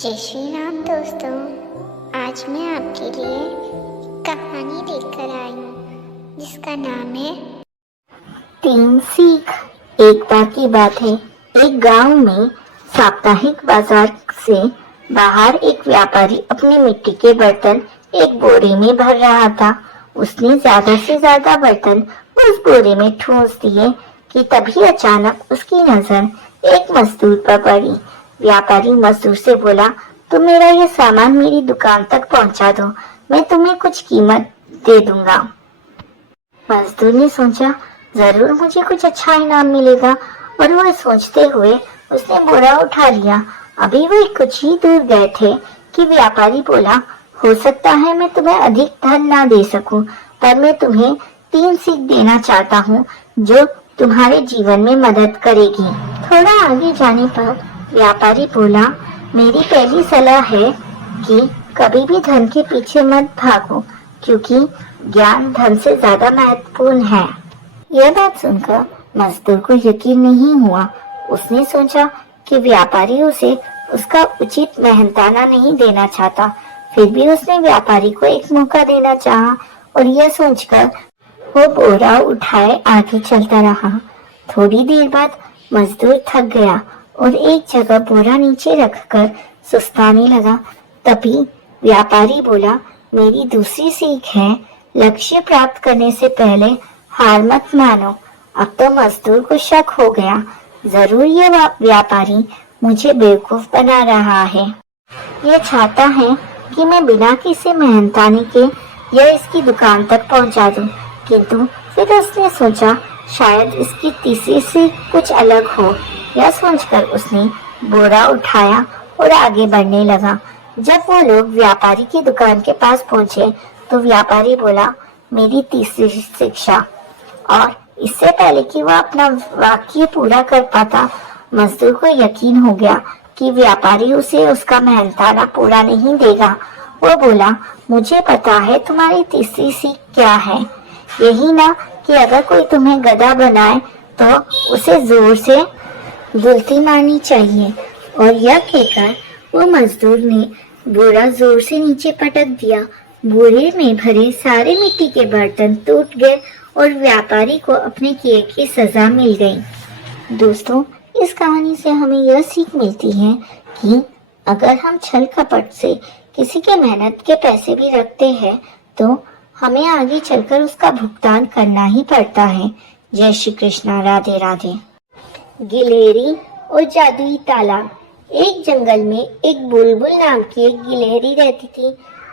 जय श्री राम दोस्तों। आज मैं आपके लिए कहानी लेकर आई हूँ जिसका नाम है तीन सीख। एक बार की बात है, एक गांव में साप्ताहिक बाजार से बाहर एक व्यापारी अपने मिट्टी के बर्तन एक बोरे में भर रहा था। उसने ज्यादा से ज्यादा बर्तन उस बोरे में ठूंस दिए कि तभी अचानक उसकी नजर एक मजदूर पर पड़ी। व्यापारी मजदूर से बोला, तुम मेरा ये सामान मेरी दुकान तक पहुंचा दो, मैं तुम्हें कुछ कीमत दे दूंगा। मजदूर ने सोचा, जरूर मुझे कुछ अच्छा इनाम मिलेगा, और वह सोचते हुए उसने बोरा उठा लिया। अभी वह कुछ ही दूर गए थे कि व्यापारी बोला, हो सकता है मैं तुम्हें अधिक धन ना दे सकूं, पर मैं तुम्हें 3 सीख देना चाहता हूँ जो तुम्हारे जीवन में मदद करेगी। थोड़ा आगे जाने पर व्यापारी बोला, मेरी पहली सलाह है कि कभी भी धन के पीछे मत भागो, क्योंकि ज्ञान धन से ज्यादा महत्वपूर्ण है। यह बात सुनकर मजदूर को यकीन नहीं हुआ। उसने सोचा कि व्यापारी उसे उसका उचित मेहनताना नहीं देना चाहता। फिर भी उसने व्यापारी को एक मौका देना चाहा, और यह सोचकर वो बोरा उठाए आगे चलता रहा। थोड़ी देर बाद मजदूर थक गया और एक जगह बोरा नीचे रखकर सुस्ताने लगा। तभी व्यापारी बोला, मेरी दूसरी सीख है, लक्ष्य प्राप्त करने से पहले हार मत मानो। अब तो मजदूर को शक हो गया, जरूर ये व्यापारी मुझे बेवकूफ बना रहा है। ये चाहता है कि मैं बिना किसी मेहनताने के यह इसकी दुकान तक पहुंचा दूं। किंतु फिर उसने सोचा, शायद इसकी तीसरी सीख कुछ अलग हो। यह सोचकर उसने बोरा उठाया और आगे बढ़ने लगा। जब वो लोग व्यापारी की दुकान के पास पहुंचे तो व्यापारी बोला, मेरी तीसरी शिक्षा। और इससे पहले कि वह अपना वाक्य पूरा कर पाता, मजदूर को यकीन हो गया कि व्यापारी उसे उसका मेहनताना पूरा नहीं देगा। वो बोला, मुझे पता है तुम्हारी तीसरी सीख क्या है, यही ना कि अगर कोई तुम्हें गधा बनाए तो उसे जोर से दुलती मारनी चाहिए। और यह कहकर वो मजदूर ने बोरा जोर से नीचे पटक दिया। बोरे में भरे सारे मिट्टी के बर्तन टूट गए और व्यापारी को अपने किए की सजा मिल गई। दोस्तों, इस कहानी से हमें यह सीख मिलती है कि अगर हम छल कपट से किसी के मेहनत के पैसे भी रखते हैं तो हमें आगे चलकर उसका भुगतान करना ही पड़ता है। जय श्री कृष्णा। राधे राधे। गिलहरी और जादुई तालाब। एक जंगल में एक बुलबुल नाम की एक गिलहरी रहती थी।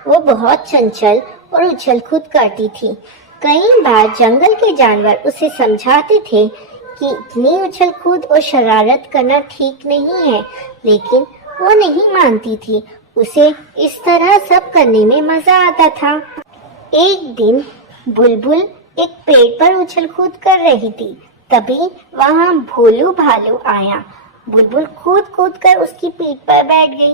वो बहुत चंचल और उछल कूद करती थी। कई बार जंगल के जानवर उसे समझाते थे कि इतनी उछल कूद और शरारत करना ठीक नहीं है, लेकिन वो नहीं मानती थी। उसे इस तरह सब करने में मजा आता था। एक दिन बुलबुल एक पेड़ पर उछल कूद कर रही थी। तभी वहाँ भोलू भालू आया। बुलबुल कूद कूद कर उसकी पीठ पर बैठ गई।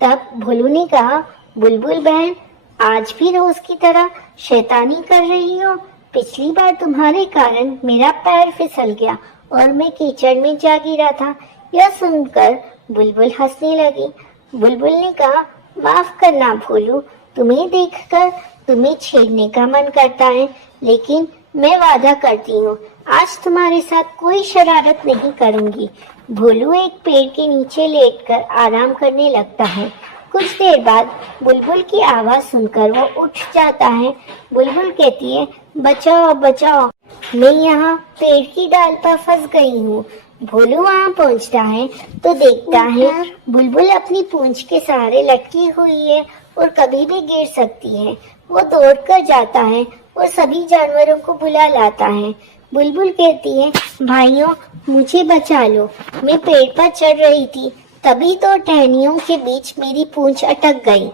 तब भोलू ने कहा, बुलबुल बहन, आज भी रोज की तरह शैतानी कर रही हो। पिछली बार तुम्हारे कारण मेरा पैर फिसल गया और मैं कीचड़ में जा गिरा था। यह सुनकर बुलबुल हंसने लगी। बुलबुल ने कहा, माफ करना भोलू, तुम्हें देखकर तुम्हें छेड़ने का मन करता है, लेकिन मैं वादा करती हूँ आज तुम्हारे साथ कोई शरारत नहीं करूंगी। भोलू एक पेड़ के नीचे लेटकर आराम करने लगता है। कुछ देर बाद बुलबुल की आवाज सुनकर वो उठ जाता है। बुलबुल कहती है, बचाओ बचाओ, मैं यहाँ पेड़ की डाल पर फंस गई हूँ। भोलू वहाँ पहुँचता है तो देखता है बुलबुल अपनी पूंछ के सहारे लटकी हुई है और कभी भी गिर सकती है। वो दौड़कर जाता है और सभी जानवरों को बुला लाता है। बुलबुल कहती है, भाइयों मुझे बचा लो, मैं पेड़ पर चढ़ रही थी, तभी तो टहनियों के बीच मेरी पूंछ अटक गई।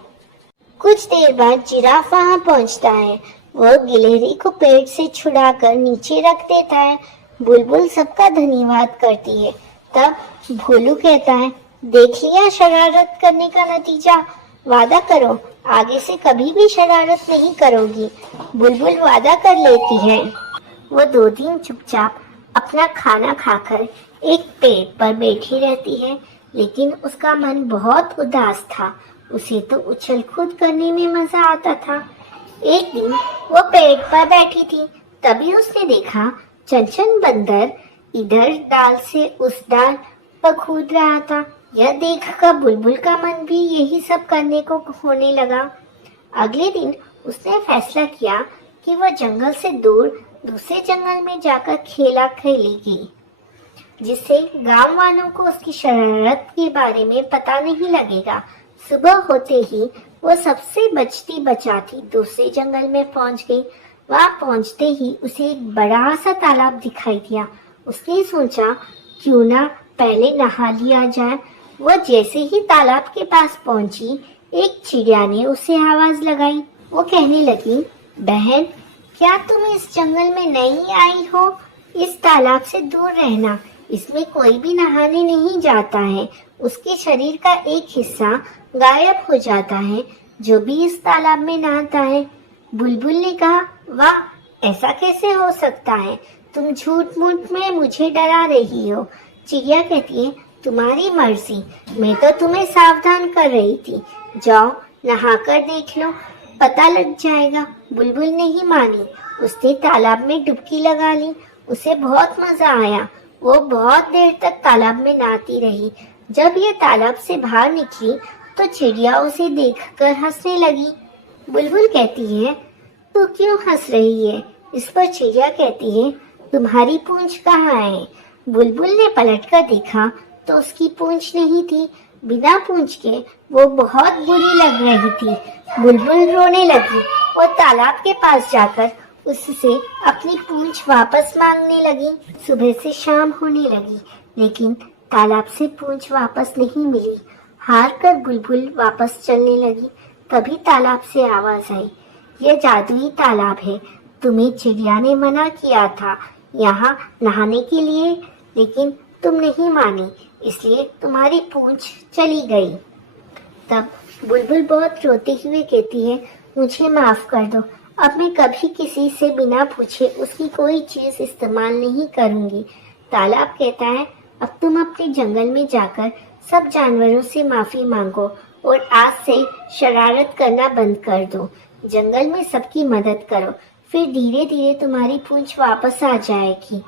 कुछ देर बाद जिराफ वहाँ पहुँचता है। वो गिलहरी को पेड़ से छुड़ाकर नीचे रख देता है। बुलबुल सबका धन्यवाद करती है। तब भोलू कहता है, देख लिया शरारत करने का नतीजा, वादा करो आगे से कभी भी शरारत नहीं करोगी। बुलबुल वादा कर लेती है। वो 2 दिन चुपचाप अपना खाना खाकर एक पेड़ पर बैठी रहती है। लेकिन उसका मन बहुत उदास था। उसे तो उछल कूद करने में मजा आता था। एक दिन वो पेड़ पर बैठी थी, तभी उसने देखा चंचल बंदर इधर डाल से उस डाल पर कूद रहा था। यह देखकर बुलबुल का मन भी यही सब करने को होने लगा। अगले दिन उसने फैसला किया कि वह जंगल से दूर दूसरे जंगल में जाकर खेला खेलेगी, जिससे गांव वालों को उसकी शरारत के बारे में पता नहीं लगेगा। सुबह होते ही वो सबसे बचती बचाती दूसरे जंगल में पहुंच गई। वहां पहुंचते ही उसे एक बड़ा सा तालाब दिखाई दिया। उसने सोचा क्यों ना पहले नहा लिया जाए। वह जैसे ही तालाब के पास पहुंची, एक चिड़िया ने उसे आवाज लगाई। वो कहने लगी, बहन, क्या तुम इस जंगल में नई आई हो? इस तालाब से दूर रहना, इसमें कोई भी नहाने नहीं जाता है। उसके शरीर का एक हिस्सा गायब हो जाता है जो भी इस तालाब में नहाता है। बुलबुल ने कहा, वाह, ऐसा कैसे हो सकता है? तुम झूठ मूठ में मुझे डरा रही हो। चिड़िया कहती है, तुम्हारी मर्जी, मैं तो तुम्हें सावधान कर रही थी। जाओ नहाकर देख लो, पता लग जाएगा। बुलबुल नहीं मानी। उसने तालाब में डुबकी लगा ली। उसे बहुत मजा आया। वो बहुत देर तक तालाब में नहाती रही। जब ये तालाब से बाहर निकली तो चिड़िया उसे देखकर हंसने लगी। बुलबुल कहती है, तू क्यों हंस रही है? इस पर चिड़िया कहती है, तुम्हारी पूंछ कहाँ है? बुलबुल ने पलटकर देखा तो उसकी पूंछ नहीं थी। बिना पूंछ के वो बहुत बुरी लग रही थी। बुलबुल रोने लगी और तालाब के पास जाकर उससे अपनी पूंछ वापस मांगने लगी। सुबह से शाम होने लगी, लेकिन तालाब से पूंछ वापस नहीं मिली। हार कर बुलबुल वापस चलने लगी। तभी तालाब से आवाज आई, यह जादुई तालाब है। तुम्हें चिड़िया ने मना किया था यहाँ नहाने के लिए, लेकिन तुम नहीं मानी, इसलिए तुम्हारी पूंछ चली गई। तब बुलबुल बहुत रोते हुए कहती है, मुझे माफ कर दो। अब मैं कभी किसी से बिना पूछे उसकी कोई चीज इस्तेमाल नहीं करूंगी। तालाब कहता है, अब तुम अपने जंगल में जाकर सब जानवरों से माफी मांगो और आज से शरारत करना बंद कर दो। जंगल में सबकी मदद करो, फिर धीरे धीरे तुम्हारी पूंछ वापस आ जाएगी।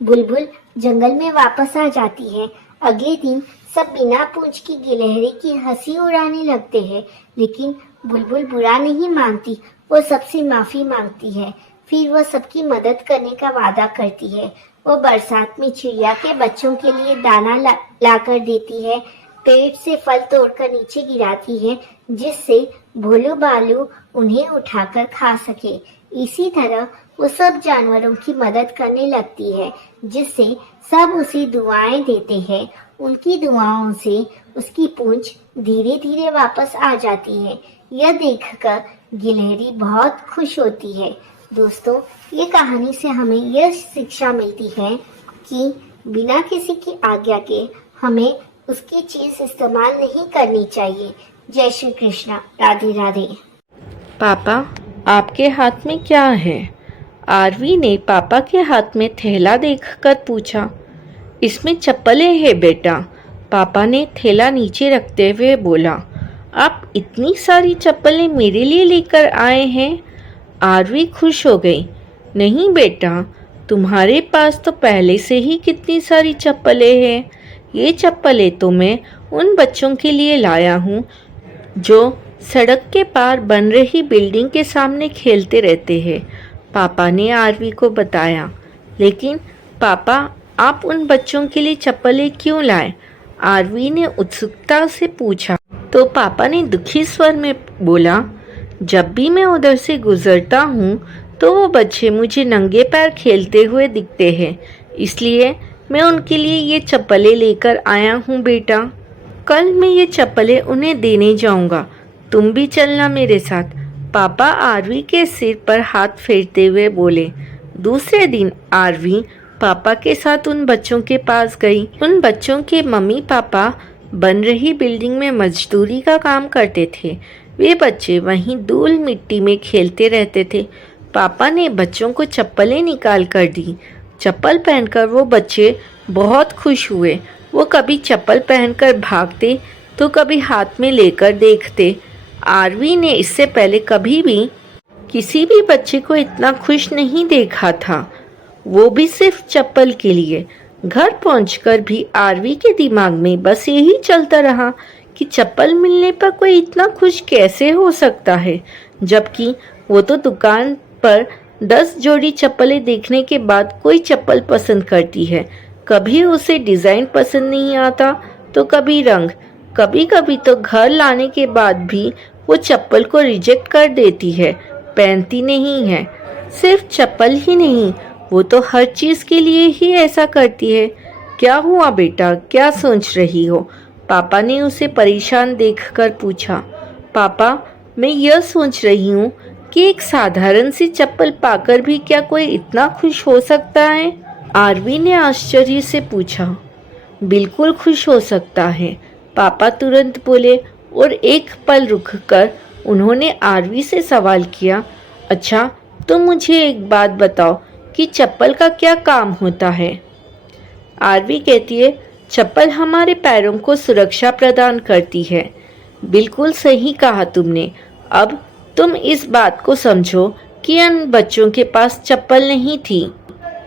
बुलबुल जंगल में वापस आ जाती है। अगले दिन सब बिना पूंछ की गिलहरी की हंसी उड़ाने लगते हैं, लेकिन बुलबुल बुरा नहीं मानती। वो सबसे माफी मांगती है। फिर वो सबकी मदद करने का वादा करती है। वो बरसात में चिड़िया के बच्चों के लिए दाना लाकर देती है। पेड़ से फल तोड़कर नीचे गिराती है, जिससे भोलू भालू उन्हें उठाकर खा सके। इसी तरह वो सब जानवरों की मदद करने लगती है, जिससे सब उसे दुआएं देते हैं। उनकी दुआओं से उसकी पूंछ धीरे धीरे वापस आ जाती है। यह देखकर गिलहरी बहुत खुश होती है। दोस्तों, ये कहानी से हमें यह शिक्षा मिलती है कि बिना किसी की आज्ञा के हमें उसकी चीज इस्तेमाल नहीं करनी चाहिए। जय श्री कृष्णा। राधे राधे। पापा, आपके हाथ में क्या है? आरवी ने पापा के हाथ में थैला देखकर पूछा। इसमें चप्पलें हैं बेटा, पापा ने थैला नीचे रखते हुए बोला। आप इतनी सारी चप्पलें मेरे लिए लेकर आए हैं? आरवी खुश हो गई। नहीं बेटा, तुम्हारे पास तो पहले से ही कितनी सारी चप्पलें हैं। ये चप्पलें तो मैं उन बच्चों के लिए लाया हूँ जो सड़क के पार बन रही बिल्डिंग के सामने खेलते रहते हैं, पापा ने आरवी को बताया। लेकिन पापा, आप उन बच्चों के लिए चप्पलें क्यों लाए? आरवी ने उत्सुकता से पूछा। तो पापा ने दुखी स्वर में बोला, जब भी मैं उधर से गुजरता हूँ तो वो बच्चे मुझे नंगे पैर खेलते हुए दिखते हैं, इसलिए मैं उनके लिए ये चप्पलें लेकर आया हूँ बेटा। कल मैं ये चप्पलें उन्हें देने जाऊँगा, तुम भी चलना मेरे साथ, पापा आरवी के सिर पर हाथ फेरते हुए बोले। दूसरे दिन आरवी पापा के साथ उन बच्चों के पास गई। उन बच्चों के मम्मी पापा बन रही बिल्डिंग में मजदूरी का काम करते थे। वे बच्चे वहीं धूल मिट्टी में खेलते रहते थे। पापा ने बच्चों को चप्पलें निकाल कर दी। चप्पल पहनकर वो बच्चे बहुत खुश हुए। वो कभी चप्पल पहनकर भागते तो कभी हाथ में लेकर देखते। आरवी ने इससे पहले कभी भी किसी भी बच्चे को इतना खुश नहीं देखा था, वो भी सिर्फ चप्पल के लिए। घर पहुंचकर भी आरवी के दिमाग में बस यही चलता रहा कि चप्पल मिलने पर कोई इतना खुश कैसे हो सकता है, जबकि वो तो दुकान पर 10 जोड़ी चप्पलें देखने के बाद कोई चप्पल पसंद करती है। कभी उसे डिज़ाइन पसंद नहीं आता तो कभी रंग, कभी कभी तो घर लाने के बाद भी वो चप्पल को रिजेक्ट कर देती है, पहनती नहीं है। सिर्फ चप्पल ही नहीं, वो तो हर चीज़ के लिए ही ऐसा करती है। क्या हुआ बेटा, क्या सोच रही हो? पापा ने उसे परेशान देखकर पूछा। पापा, मैं यह सोच रही हूँ कि एक साधारण सी चप्पल पाकर भी क्या कोई इतना खुश हो सकता है? आरवी ने आश्चर्य से पूछा। बिल्कुल खुश हो सकता है, पापा तुरंत बोले और एक पल रुककर उन्होंने आरवी से सवाल किया। अच्छा, तो मुझे एक बात बताओ कि चप्पल का क्या काम होता है? आरवी कहती है, चप्पल हमारे पैरों को सुरक्षा प्रदान करती है। बिल्कुल सही कहा तुमने। अब तुम इस बात को समझो कि उन बच्चों के पास चप्पल नहीं थी।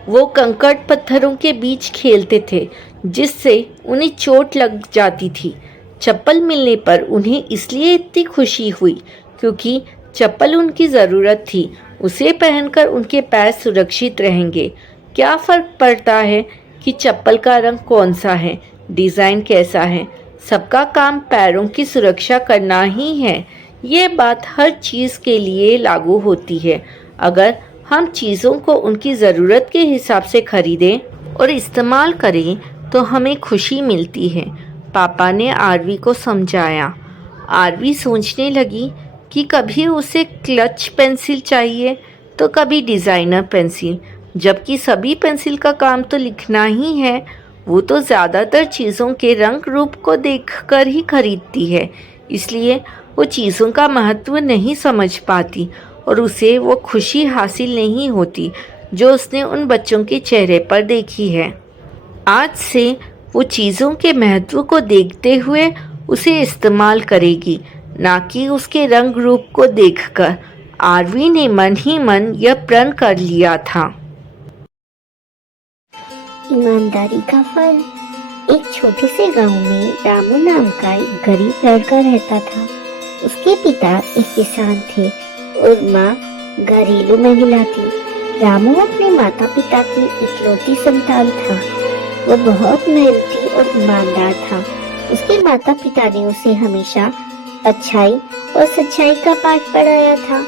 वो कंकड़ पत्थरों के बीच खेलते थे जिससे उन्हें चोट लग जाती थी। चप्पल मिलने पर उन्हें इसलिए इतनी खुशी हुई क्योंकि चप्पल उनकी ज़रूरत थी। उसे पहनकर उनके पैर सुरक्षित रहेंगे। क्या फ़र्क पड़ता है कि चप्पल का रंग कौन सा है, डिज़ाइन कैसा है? सबका काम पैरों की सुरक्षा करना ही है। ये बात हर चीज़ के लिए लागू होती है। अगर हम चीज़ों को उनकी ज़रूरत के हिसाब से खरीदें और इस्तेमाल करें तो हमें खुशी मिलती है, पापा ने आरवी को समझाया। आरवी सोचने लगी कि कभी उसे क्लच पेंसिल चाहिए तो कभी डिज़ाइनर पेंसिल, जबकि सभी पेंसिल का काम तो लिखना ही है। वो तो ज़्यादातर चीज़ों के रंग रूप को देखकर ही खरीदती है, इसलिए वो चीज़ों का महत्व नहीं समझ पाती और उसे वो खुशी हासिल नहीं होती जो उसने उन बच्चों के चेहरे पर देखी है। आज से वो चीज़ों के महत्व को देखते हुए उसे इस्तेमाल करेगी, ना कि उसके रंग रूप को देखकर। आरवी ने मन ही मन यह प्रण कर लिया था। ईमानदारी का फल। एक छोटे से गांव में रामू नाम का एक गरीब लड़का रहता था। उसके पिता एक किसान थे और माँ घरेलू महिला थी। रामू अपने माता पिता की इकलौती संतान था। वो बहुत मेहनती और ईमानदार था। उसके माता पिता ने उसे हमेशा अच्छाई और सच्चाई का पाठ पढ़ाया था।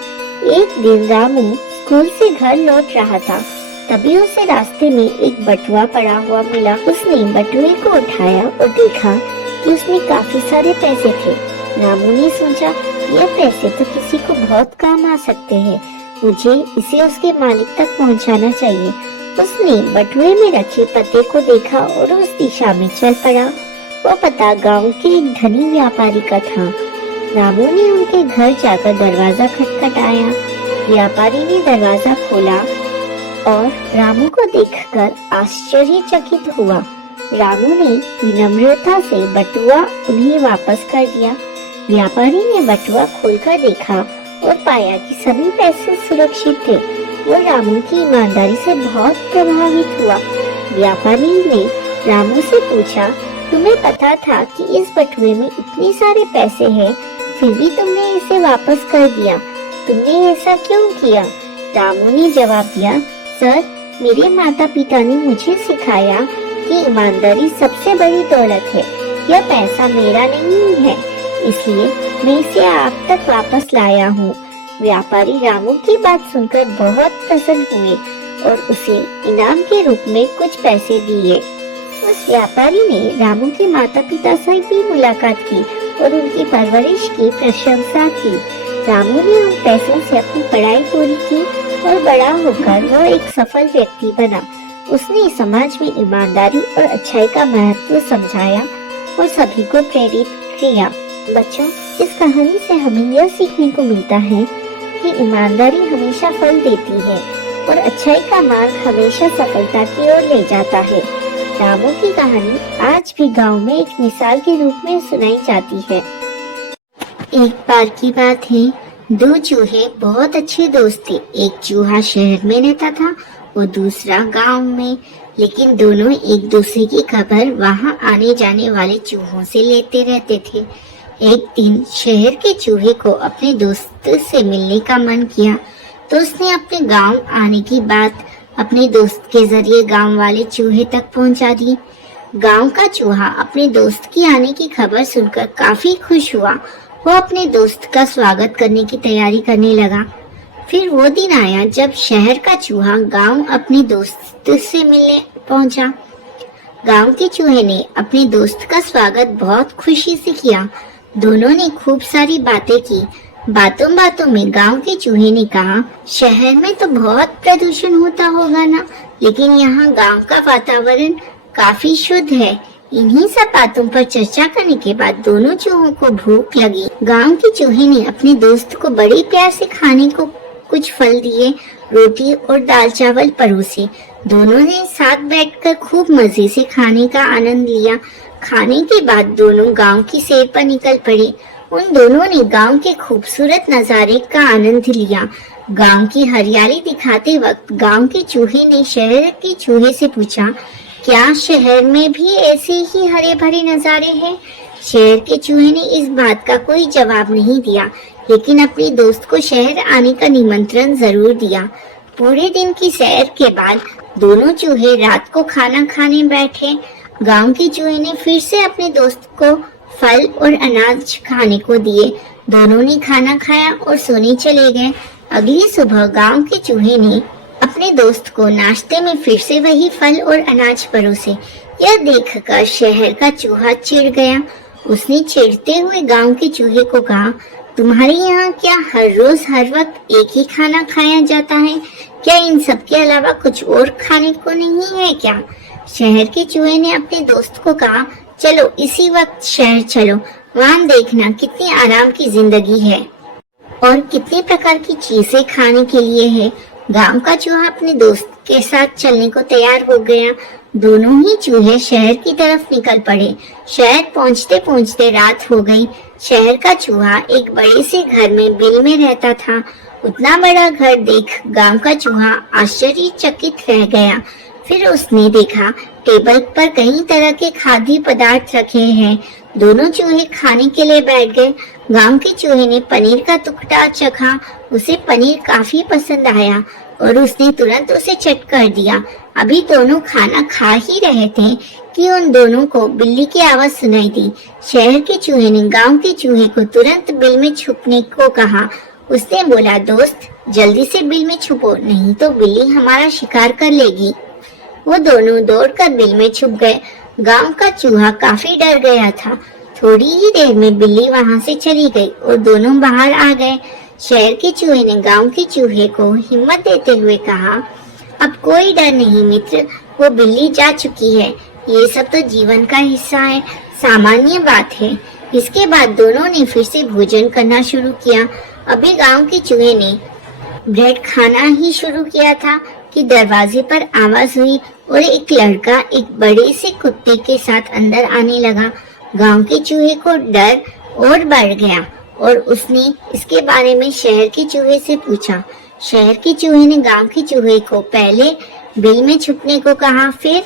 एक दिन रामू स्कूल से घर लौट रहा था, तभी उसे रास्ते में एक बटुआ पड़ा हुआ मिला। उसने बटुए को उठाया और देखा कि उसमें काफी सारे पैसे थे। रामू ने सोचा, यह पैसे तो किसी को बहुत काम आ सकते हैं, मुझे इसे उसके मालिक तक पहुंचाना चाहिए। उसने बटुए में रखे पते को देखा और उस दिशा में चल पड़ा। वो पता गांव के एक धनी व्यापारी का था। रामू ने उनके घर जाकर दरवाजा खटखटाया। व्यापारी ने दरवाजा खोला और रामू को देखकर आश्चर्यचकित हुआ। रामू ने विनम्रता से बटुआ उन्हें वापस कर दिया। व्यापारी ने बटुआ खोलकर देखा और पाया कि सभी पैसे सुरक्षित थे। वो रामू की ईमानदारी से बहुत प्रभावित हुआ। व्यापारी ने रामू से पूछा, तुम्हें पता था कि इस बटुए में इतने सारे पैसे हैं, फिर भी तुमने इसे वापस कर दिया, तुमने ऐसा क्यों किया? रामू ने जवाब दिया, सर, मेरे माता पिता ने मुझे सिखाया कि ईमानदारी सबसे बड़ी दौलत है। यह पैसा मेरा नहीं है, इसलिए मैं इसे आप तक वापस लाया हूँ। व्यापारी रामू की बात सुनकर बहुत प्रसन्न हुए और उसे इनाम के रूप में कुछ पैसे दिए। उस व्यापारी ने रामू के माता पिता से भी मुलाकात की और उनकी परवरिश की प्रशंसा की। रामू ने उन पैसों से अपनी पढ़ाई पूरी की और बड़ा होकर वो एक सफल व्यक्ति बना। उसने समाज में ईमानदारी और अच्छाई का महत्व समझाया और सभी को प्रेरित किया। बच्चों, इस कहानी से हमें यह सीखने को मिलता है कि ईमानदारी हमेशा फल देती है और अच्छाई का मार्ग हमेशा सफलता की ओर ले जाता है। किताबों की कहानी आज भी गांव में एक मिसाल के रूप में सुनाई जाती है। एक बार की बात है, दो चूहे बहुत अच्छे दोस्त थे। एक चूहा शहर में रहता था और दूसरा गांव में, लेकिन दोनों एक दूसरे की खबर वहां आने जाने वाले चूहों से लेते रहते थे। एक दिन शहर के चूहे को अपने दोस्त से मिलने का मन किया, तो उसने अपने गांव आने की बात अपने दोस्त के जरिए गांव वाले चूहे तक पहुंचा दी। गांव का चूहा अपने दोस्त की आने की खबर सुनकर काफी खुश हुआ। वो अपने दोस्त का स्वागत करने की तैयारी करने लगा। फिर वो दिन आया जब शहर का चूहा गांव अपने दोस्त से मिलने पहुंचा। गांव के चूहे ने अपने दोस्त का स्वागत बहुत खुशी से किया। दोनों ने खूब सारी बातें की। बातों बातों में गांव के चूहे ने कहा, शहर में तो बहुत प्रदूषण होता होगा ना, लेकिन यहाँ गांव का वातावरण काफी शुद्ध है। इन्हीं सब बातों पर चर्चा करने के बाद दोनों चूहों को भूख लगी। गांव के चूहे ने अपने दोस्त को बड़े प्यार से खाने को कुछ फल दिए, रोटी और दाल चावल परोसे। दोनों ने साथ बैठकर खूब मजे से खाने का आनंद लिया। खाने के बाद दोनों गांव की सैर पर निकल पड़े। उन दोनों ने गांव के खूबसूरत नजारे का आनंद लिया। गांव की हरियाली दिखाते वक्त गांव के चूहे ने शहर के चूहे से पूछा, क्या शहर में भी ऐसे ही हरे भरे नजारे हैं? शहर के चूहे ने इस बात का कोई जवाब नहीं दिया, लेकिन अपने दोस्त को शहर आने का निमंत्रण जरूर दिया। पूरे दिन की सैर के बाद दोनों चूहे रात को खाना खाने बैठे। गांव के चूहे ने फिर से अपने दोस्त को फल और अनाज खाने को दिए। दोनों ने खाना खाया और सोने चले गए। अगली सुबह गांव के चूहे ने अपने दोस्त को नाश्ते में फिर से वही फल और अनाज परोसे। यह देखकर शहर का चूहा चिढ़ गया। उसने चिढ़ते हुए गांव के चूहे को कहा, तुम्हारे यहाँ क्या हर रोज हर वक्त एक ही खाना खाया जाता है? क्या इन सब के अलावा कुछ और खाने को नहीं है क्या? शहर के चूहे ने अपने दोस्त को कहा, चलो इसी वक्त शहर चलो, वहाँ देखना कितनी आराम की जिंदगी है और कितनी प्रकार की चीजें खाने के लिए है। गांव का चूहा अपने दोस्त के साथ चलने को तैयार हो गया। दोनों ही चूहे शहर की तरफ निकल पड़े। शहर पहुंचते पहुंचते रात हो गई। शहर का चूहा एक बड़े से घर में बिल में रहता था। उतना बड़ा घर देख गांव का चूहा आश्चर्यचकित रह गया। फिर उसने देखा टेबल पर कई तरह के खाद्य पदार्थ रखे हैं। दोनों चूहे खाने के लिए बैठ गए। गांव के चूहे ने पनीर का टुकड़ा चखा। उसे पनीर काफी पसंद आया और उसने तुरंत उसे चट कर दिया। अभी दोनों खाना खा ही रहे थे कि उन दोनों को बिल्ली की आवाज सुनाई दी। शहर के चूहे ने गांव के चूहे को तुरंत बिल में छुपने को कहा। उसने बोला, दोस्त जल्दी से बिल में छुपो, नहीं तो बिल्ली हमारा शिकार कर लेगी। वो दोनों दौड़कर बिल में छुप गए। गांव का चूहा काफी डर गया था। थोड़ी ही देर में बिल्ली वहां से चली गई और दोनों बाहर आ गए। शहर के चूहे ने गांव के चूहे को हिम्मत देते हुए कहा, अब कोई डर नहीं मित्र, वो बिल्ली जा चुकी है। ये सब तो जीवन का हिस्सा है, सामान्य बात है। इसके बाद दोनों ने फिर से भोजन करना शुरू किया। अभी गांव के चूहे ने ब्रेड खाना ही शुरू किया था कि दरवाजे पर आवाज हुई और एक लड़का एक बड़े से कुत्ते के साथ अंदर आने लगा। गांव के चूहे को डर और बढ़ गया और उसने इसके बारे में शहर के चूहे से पूछा। शहर के चूहे ने गांव के चूहे को पहले बिल में छुपने को कहा, फिर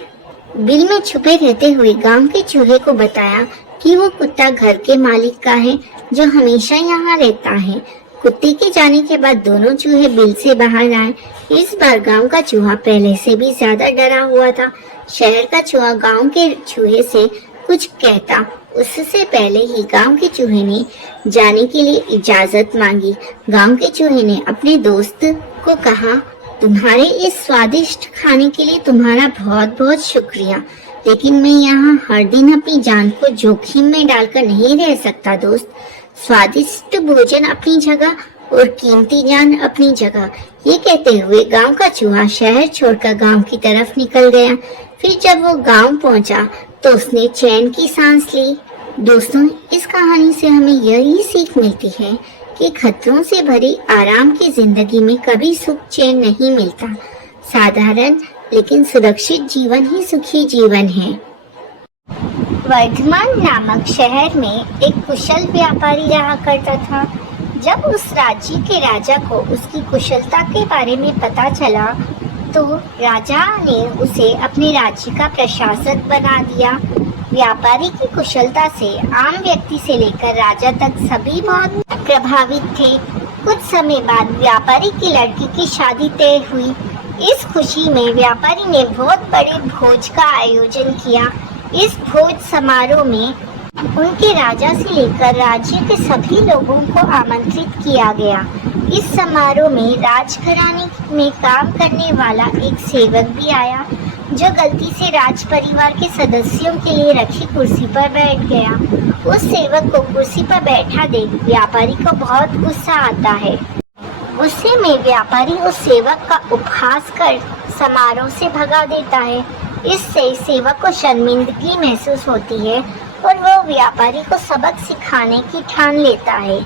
बिल में छुपे रहते हुए गांव के चूहे को बताया कि वो कुत्ता घर के मालिक का है जो हमेशा यहाँ रहता है। कुत्ते के जाने के बाद दोनों चूहे बिल से बाहर आए। इस बार गांव का चूहा पहले से भी ज्यादा डरा हुआ था। शहर का चूहा गांव के चूहे से कुछ कहता उससे पहले ही गांव के चूहे ने जाने के लिए इजाजत मांगी। गांव के चूहे ने अपने दोस्त को कहा, तुम्हारे इस स्वादिष्ट खाने के लिए तुम्हारा बहुत बहुत शुक्रिया, लेकिन मैं यहाँ हर दिन अपनी जान को जोखिम में डालकर नहीं रह सकता दोस्त। स्वादिष्ट भोजन अपनी जगह और कीमती जान अपनी जगह। ये कहते हुए गांव का चूहा शहर छोड़कर गांव की तरफ निकल गया। फिर जब वो गांव पहुंचा तो उसने चैन की सांस ली। दोस्तों, इस कहानी से हमें यही सीख मिलती है कि खतरों से भरी आराम की जिंदगी में कभी सुख चैन नहीं मिलता। साधारण लेकिन सुरक्षित जीवन ही सुखी जीवन है। वर्धमान नामक शहर में एक कुशल व्यापारी रहा करता था। जब उस राज्य के राजा को उसकी कुशलता के बारे में पता चला तो राजा ने उसे अपने राज्य का प्रशासक बना दिया। व्यापारी की कुशलता से आम व्यक्ति से लेकर राजा तक सभी बहुत प्रभावित थे। कुछ समय बाद व्यापारी की लड़की की शादी तय हुई। इस खुशी में व्यापारी ने बहुत बड़े भोज का आयोजन किया। इस भोज समारोह में उनके राजा से लेकर राज्य के सभी लोगों को आमंत्रित किया गया। इस समारोह में राजघराने में काम करने वाला एक सेवक भी आया, जो गलती से राज परिवार के सदस्यों के लिए रखी कुर्सी पर बैठ गया। उस सेवक को कुर्सी पर बैठा देख व्यापारी को बहुत गुस्सा आता है। गुस्से में व्यापारी उस सेवक का उपहास कर समारोह से भगा देता है। इससे सेवक को शर्मिंदगी महसूस होती है और वो व्यापारी को सबक सिखाने की ठान लेता है।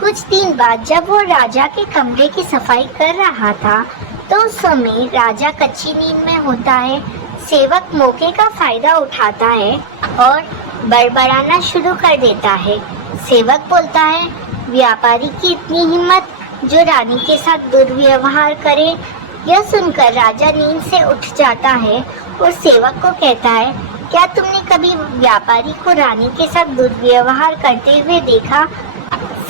कुछ दिन बाद जब वो राजा के कमरे की सफाई कर रहा था तो उस समय राजा कच्ची नींद में होता है। सेवक मौके का फायदा उठाता है और बड़बड़ाना शुरू कर देता है। सेवक बोलता है, व्यापारी की इतनी हिम्मत जो रानी के साथ दुर्व्यवहार करे। यह सुनकर राजा नींद से उठ जाता है और सेवक को कहता है, क्या तुमने कभी व्यापारी को रानी के साथ दुर्व्यवहार करते हुए देखा?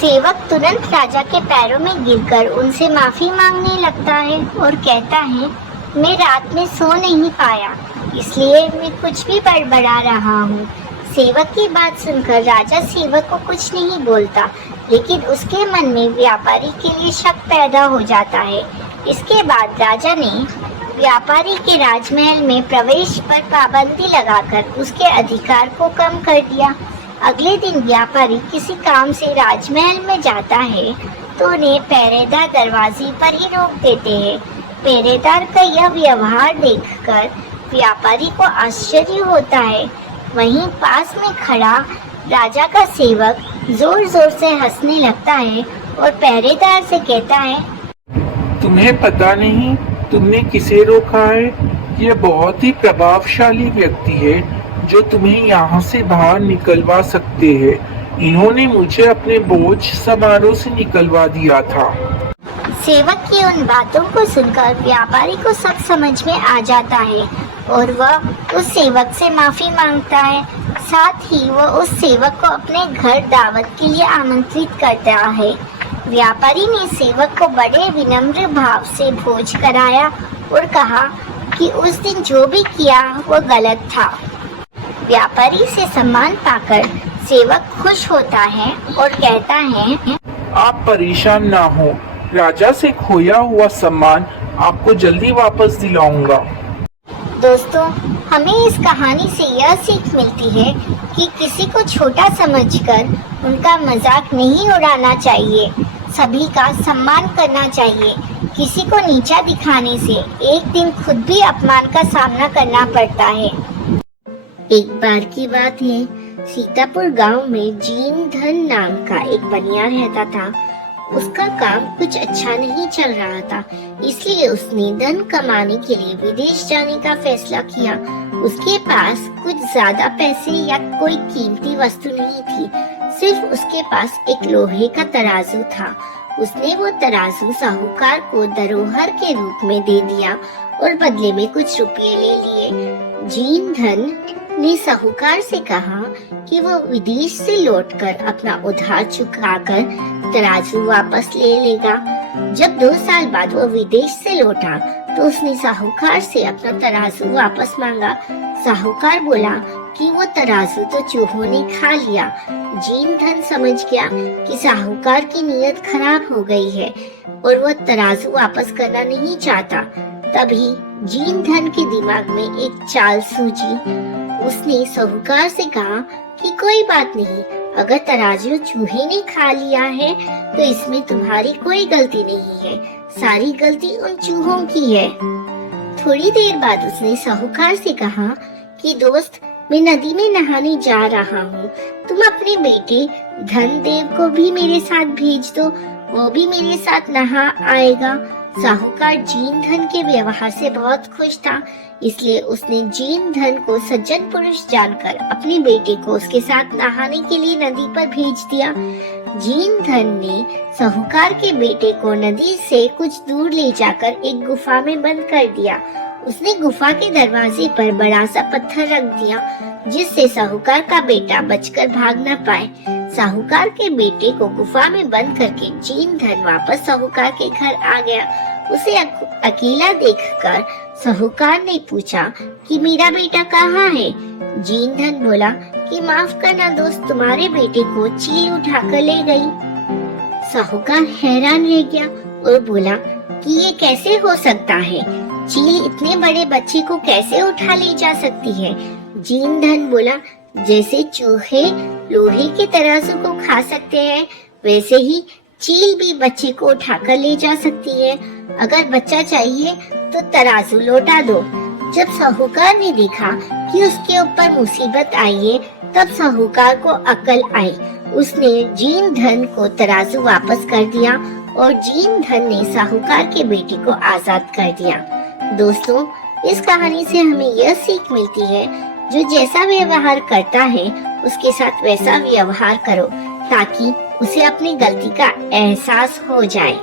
सेवक तुरंत राजा के पैरों में गिरकर उनसे माफी मांगने लगता है और कहता है, मैं रात में सो नहीं पाया, इसलिए मैं कुछ भी बड़बड़ा रहा हूँ। सेवक की बात सुनकर राजा सेवक को कुछ नहीं बोलता, लेकिन उसके मन में व्यापारी के लिए शक पैदा हो जाता है। इसके बाद राजा ने व्यापारी के राजमहल में प्रवेश पर पाबंदी लगाकर उसके अधिकार को कम कर दिया। अगले दिन व्यापारी किसी काम से राजमहल में जाता है तो उन्हें पहरेदार दरवाजे पर ही रोक देते हैं। पहरेदार का यह व्यवहार देखकर व्यापारी को आश्चर्य होता है। वहीं पास में खड़ा राजा का सेवक जोर जोर से हंसने लगता है और पहरेदार से कहता है, तुम्हें पता नहीं तुमने किसे रोका है? यह बहुत ही प्रभावशाली व्यक्ति है जो तुम्हें यहाँ से बाहर निकलवा सकते हैं। इन्होंने मुझे अपने बोझ समारोह से निकलवा दिया था। सेवक की उन बातों को सुनकर व्यापारी को सब समझ में आ जाता है और वह उस सेवक से माफी मांगता है। साथ ही वह उस सेवक को अपने घर दावत के लिए आमंत्रित करता है। व्यापारी ने सेवक को बड़े विनम्र भाव से भोज कराया और कहा कि उस दिन जो भी किया वो गलत था। व्यापारी से सम्मान पाकर सेवक खुश होता है और कहता है, आप परेशान ना हो, राजा से खोया हुआ सम्मान आपको जल्दी वापस दिलाऊंगा। दोस्तों, हमें इस कहानी से यह सीख मिलती है कि किसी को छोटा समझकर उनका मजाक नहीं उड़ाना चाहिए। सभी का सम्मान करना चाहिए। किसी को नीचा दिखाने से एक दिन खुद भी अपमान का सामना करना पड़ता है। एक बार की बात है, सीतापुर गांव में जीन धन नाम का एक बनिया रहता था। उसका काम कुछ अच्छा नहीं चल रहा था, इसलिए उसने धन कमाने के लिए विदेश जाने का फैसला किया। उसके पास कुछ ज्यादा पैसे या कोई कीमती वस्तु नहीं थी, सिर्फ उसके पास एक लोहे का तराजू था। उसने वो तराजू साहूकार को धरोहर के रूप में दे दिया और बदले में कुछ रुपये ले लिए। जीन धन ने साहूकार से कहा कि वो विदेश से लौटकर अपना उधार चुकाकर तराजू वापस ले लेगा। जब 2 साल बाद वो विदेश से लौटा तो उसने साहूकार से अपना तराजू वापस मांगा। साहूकार बोला कि वो तराजू तो चूहों ने खा लिया। जीन धन समझ गया कि साहूकार की नीयत खराब हो गई है और वो तराजू वापस करना नहीं चाहता। तभी जीन धन के दिमाग में एक चाल सूझी। उसने साहूकार से कहा कि कोई बात नहीं, अगर तराजू चूहे ने खा लिया है तो इसमें तुम्हारी कोई गलती नहीं है, सारी गलती उन चूहों की है। थोड़ी देर बाद उसने साहूकार से कहा कि दोस्त, मैं नदी में नहाने जा रहा हूँ, तुम अपने बेटे धनदेव को भी मेरे साथ भेज दो, वो भी मेरे साथ नहा आएगा। साहूकार जीन धन के व्यवहार से बहुत खुश था, इसलिए उसने जीन धन को सज्जन पुरुष जानकर अपने बेटे को उसके साथ नहाने के लिए नदी पर भेज दिया। जीन धन ने साहूकार के बेटे को नदी से कुछ दूर ले जाकर एक गुफा में बंद कर दिया। उसने गुफा के दरवाजे पर बड़ा सा पत्थर रख दिया, जिससे साहूकार का बेटा बचकर भाग न पाए। साहूकार के बेटे को गुफा में बंद करके जीन धन वापस साहूकार के घर आ गया। उसे अकेला देखकर साहूकार ने पूछा कि मेरा बेटा कहाँ है? जीन धन बोला कि माफ करना दोस्त, तुम्हारे बेटे को चील उठाकर ले गई। साहूकार हैरान रह गया और बोला कि ये कैसे हो सकता है? चील इतने बड़े बच्चे को कैसे उठा ले जा सकती है? जीन धन बोला, जैसे चूहे लोहे के तराजू को खा सकते हैं, वैसे ही चील भी बच्चे को उठाकर ले जा सकती है। अगर बच्चा चाहिए तो तराजू लौटा दो। जब साहूकार ने देखा कि उसके ऊपर मुसीबत आई है, तब साहूकार को अकल आई। उसने जीन धन को तराजू वापस कर दिया और जीन धन ने साहूकार के बेटे को आजाद कर दिया। दोस्तों, इस कहानी से हमें यह सीख मिलती है, जो जैसा व्यवहार करता है उसके साथ वैसा व्यवहार करो, ताकि उसे अपनी गलती का एहसास हो जाए।